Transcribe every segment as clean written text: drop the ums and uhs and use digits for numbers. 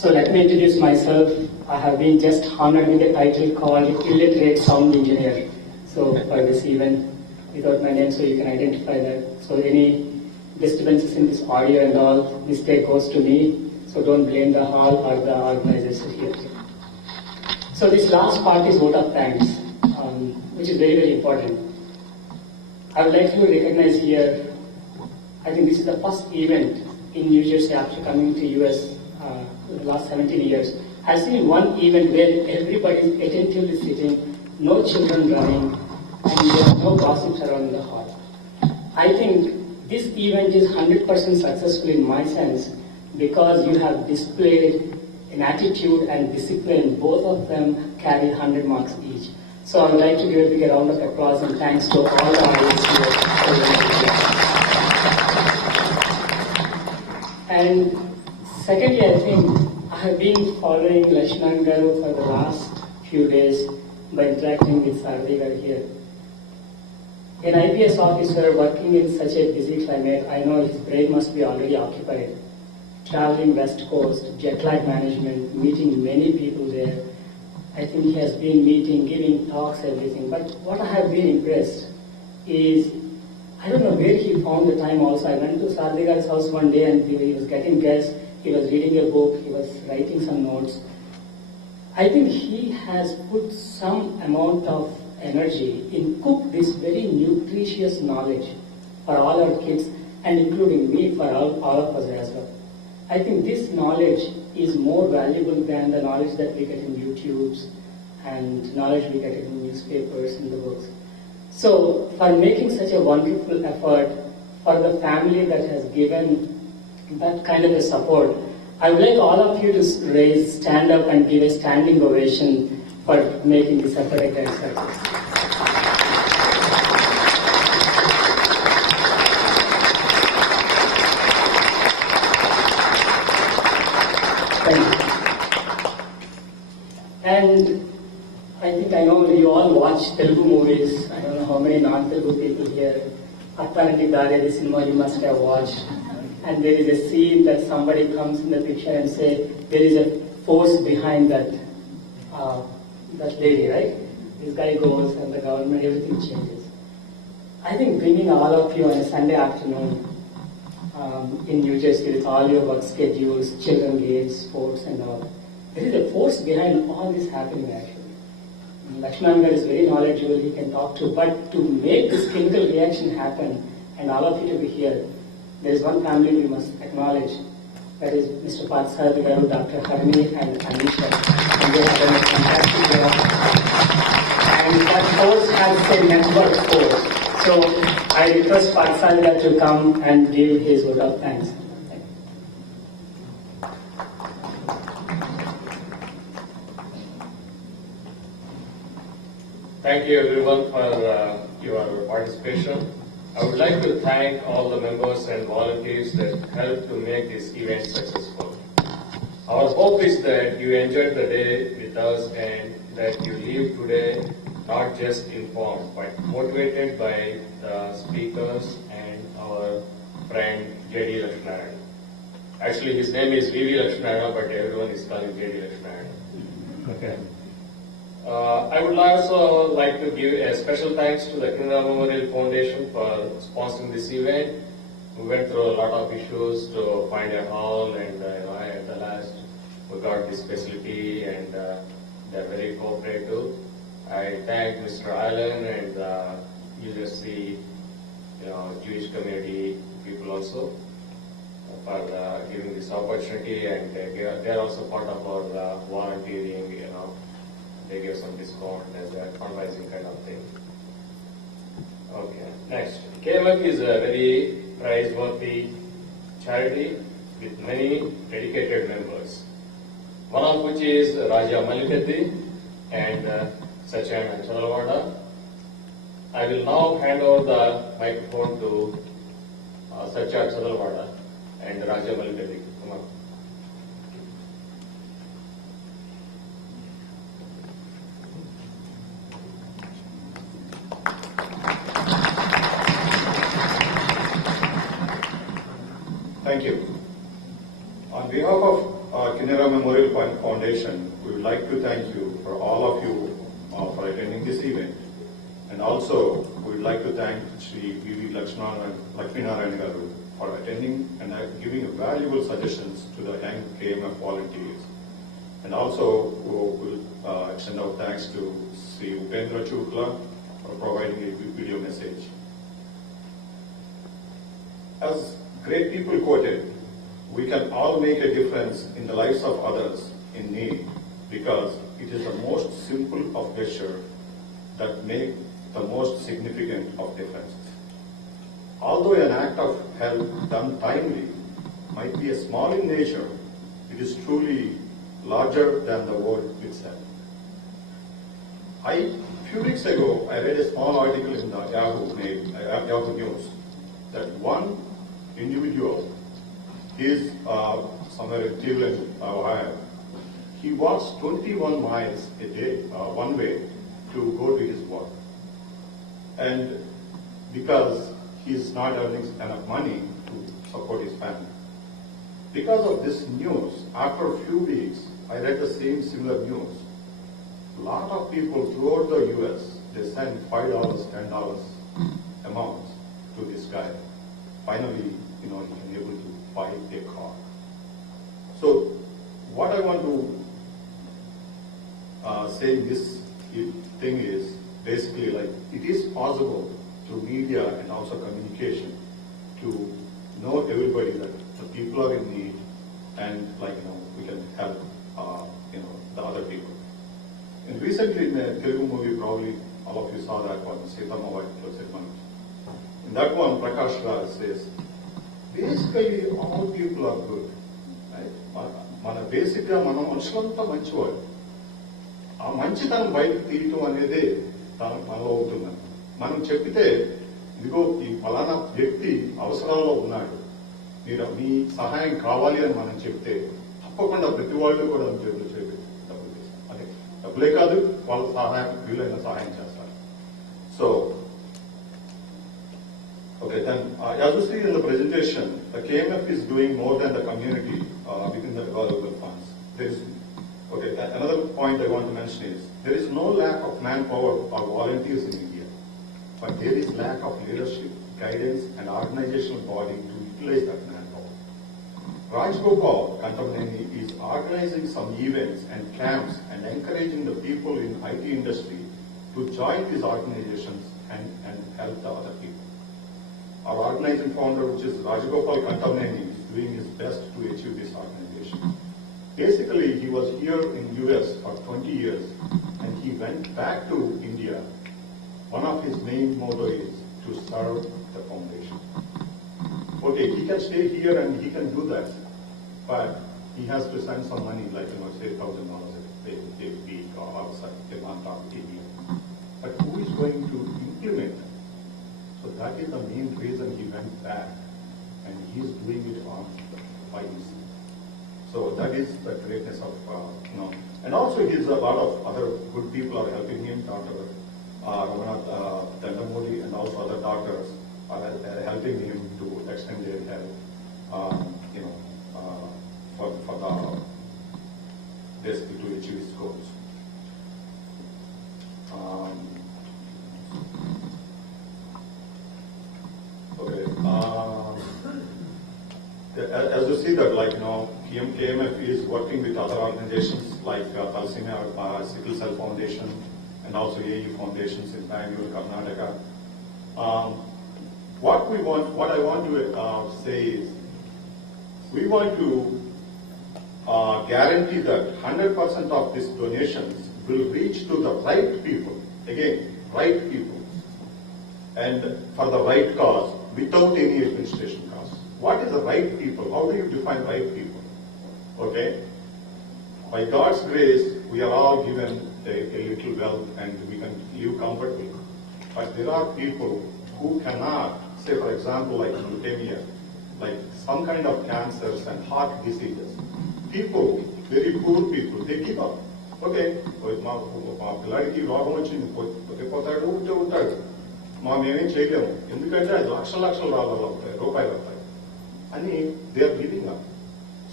So let me introduce myself. I have been just honored with the title called Illiterate Sound Engineer. So for this event, without my name, so you can identify that. So any disturbances in this audio and all, mistake goes to me. So don't blame the hall or the organizers here. So this last part is vote of thanks, which is very, very important. I would like to recognize here, I think this is the first event in New Jersey after coming to US the last 17 years. I've seen one event where everybody is attentively sitting, no children running, and there are no gossips around the hall. I think this event is 100% successful in my sense because you have displayed an attitude and discipline. Both of them carry 100 marks each. So I would like to give a big round of applause and thanks to all the audience here. And secondly, I think I have been following Lakshman Garu for the last few days by interacting with Sardi Garu here. An IPS officer working in such a busy climate, I know his brain must be already occupied. Traveling West Coast, jet lag management, meeting many people there. I think he has been meeting, giving talks, everything. But what I have been impressed is, I don't know where he found the time also. I went to Sardi Garu's house one day and he was getting guests. He was reading a book, he was writing some notes. I think he has put some amount of energy in cook this very nutritious knowledge for all our kids and including me, for all of us as well. I think this knowledge is more valuable than the knowledge that we get in YouTubes and knowledge we get in newspapers and the books. So for making such a wonderful effort, for the family that has given that kind of a support, I would like all of you to stand up and give a standing ovation for making this effort a great success. Thank you. And I know you all watch Telugu movies. I don't know how many non-Telugu people here. Attanati Daredi cinema you must have watched. And there is a scene that somebody comes in the picture and say there is a force behind that lady, right? This guy goes and the government, everything changes. I think bringing all of you on a Sunday afternoon in New Jersey with all your work schedules, children games, sports and all, there is a force behind all this happening actually. Lakshman Garu is very knowledgeable, he can talk to, but to make this chemical reaction happen and all of you to be here, there is one family we must acknowledge, that is Mr. Parthasarathi Garu, Dr. Harni and Anisha. And they have done a fantastic job. And that force has a network force. So I request Parthasarathi Garu to come and give his vote of thanks. Thank you everyone for your participation. I would like to thank all the members and volunteers that helped to make this event successful. Our hope is that you enjoyed the day with us and that you leave today not just informed but motivated by the speakers and our friend J.D. Lakshman. Actually his name is V.V. Lakshman, but everyone is calling J.D. Lakshman. Okay. I would also like to give a special thanks to the Canara Memorial Foundation for sponsoring this event. We went through a lot of issues to find a hall, and at the last we got this facility, and they're very cooperative. I thank Mr. Allen and USC, Jewish community people also for giving this opportunity, and they're also part of our volunteering. They give some discount as a fundraising kind of thing. Okay, next. KMF is a very praiseworthy charity with many dedicated members. One of which is Raja Malikaddi and Sachin Chalalwada. I will now hand over the microphone to Sachin Chalalwada and Raja Malikaddi. Come on. Thank you. On behalf of Canara Memorial Foundation, we would like to thank you for all of you for attending this event. And also, we would like to thank Sri V.V. Lakshminarayan Garu for attending and giving valuable suggestions to the young KMF volunteers. And also, we will extend our thanks to Sri Upendra Chukla for providing a video message. As great people quoted, we can all make a difference in the lives of others in need because it is the most simple of gesture that make the most significant of difference. Although an act of help done timely might be small in nature, it is truly larger than the word itself. A few weeks ago, I read a small article in the Yahoo News that one individual is somewhere in Cleveland, Ohio. He walks 21 miles a day, one way, to go to his work. And because he's not earning enough money to support his family. Because of this news, after a few weeks, I read the similar news. A lot of people throughout the US, they send $5, $10 amounts to this guy. Finally, he can able to buy a car. So, what I want to say in this thing is basically like it is possible through media and also communication to know everybody that the people are in need and we can help the other people. And recently in a Telugu movie, probably all of you saw that one, Sitama White Segment. In that one, Prakash Raj says, basically all people are good. Right? మన basic గా మనం మనుషులంతా మంచివాడు. ఆ మంచితనం బయటకు తీయటం అనేది మనలో ఉంటుందని మనం చెప్పితే ఇదిగో ఈ ఫలానా వ్యక్తి అవసరంలో ఉన్నాడు, మీరు మీ సహాయం కావాలి అని మనం చెప్తే తప్పకుండా ప్రతి వాళ్ళు కూడా డబ్బులు చేస్తారు. అదే డబ్బులే కాదు, వాళ్ళ సహాయం వీలైన సహాయం చేస్తారు. So okay, then as you see in the presentation, the KMF is doing more than the community within the available funds. Another point I want to mention is there is no lack of manpower or volunteers in India, but there is lack of leadership, guidance, and organizational body to utilize that manpower. Rajgopal Kantamneni is organizing some events and camps and encouraging the people in IT industry to join these organizations and help the other people. Our organizing founder, which is Rajgopal Kantamneni, is doing his best to achieve this organization. Basically, he was here in US for 20 years and he went back to India. One of his main motto is to serve the foundation. Okay, he can stay here and he can do that, but he has to send some money, like say $1,000 a week or outside a month or a year. But who is going to implement that? So that is the main reason he went back, and he is doing it by himself. So that is the greatness of and also a lot of other good people are helping him. Dr. Ramanath Dandamudi and also other doctors are helping him to extend their help, for the basically to achieve his goals. Okay. As you see that, KMF is working with other organizations like Thalassemia Sickle Cell Foundation and also AE Foundations in Bangalore, Karnataka. What I want to say is, we want to guarantee that 100% of these donations will reach to the right people. Again, right people. And for the right cause, without any administration costs. What is the right people? How do you define right people? Okay? By God's grace, we are all given a little wealth and we can live comfortably. But there are people who cannot, say for example like leukemia, like some kind of cancers and heart diseases. People, very poor people, they give up. Okay, మా పిల్లాడికి రోగం వచ్చింది పోతాడు ఉంటాడు, మేమేం చేయలేము ఎందుకంటే అది లక్షల రూపాయలు అవుతాయి అని they are giving up.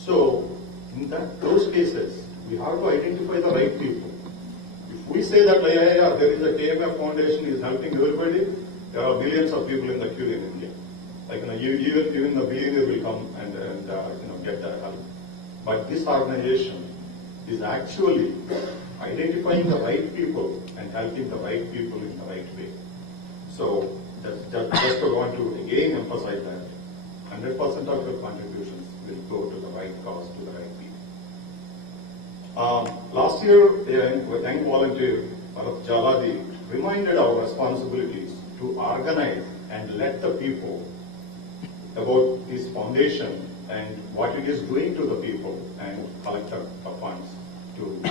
So In those cases, we have to identify the right people. If we say that, yeah, there is a KMF Foundation is helping everybody, there are millions of people in the queue in India. Like, even the billionaire will come and get that help. But this organization is actually identifying the right people and helping the right people in the right way. So just I want to again emphasize that 100% of your contributions will go to the right cause, to the right people. Last year, a young volunteer, Bharat Jaladi, reminded our responsibilities to organize and let the people about this foundation and what it is doing to the people and collect the funds to,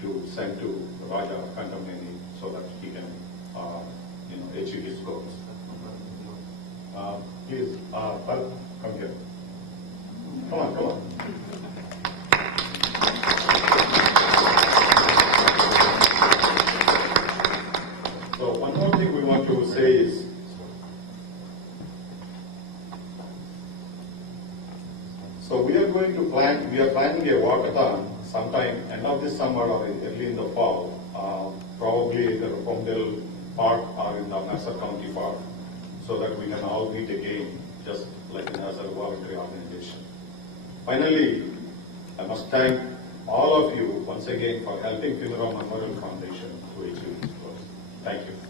to send to Raja Kantamneni so that he can, achieve his goals. Please, Bharat, come here. Come on. So one more thing we want to say is, we are planning a walkathon sometime end of this summer or early in the fall, probably either Pomdale Park or in the Mercer County Park, so that we can all meet again, just like as a voluntary organization. Finally, I must thank all of you once again for helping Fimura Memorial Foundation to achieve this goals. Thank you.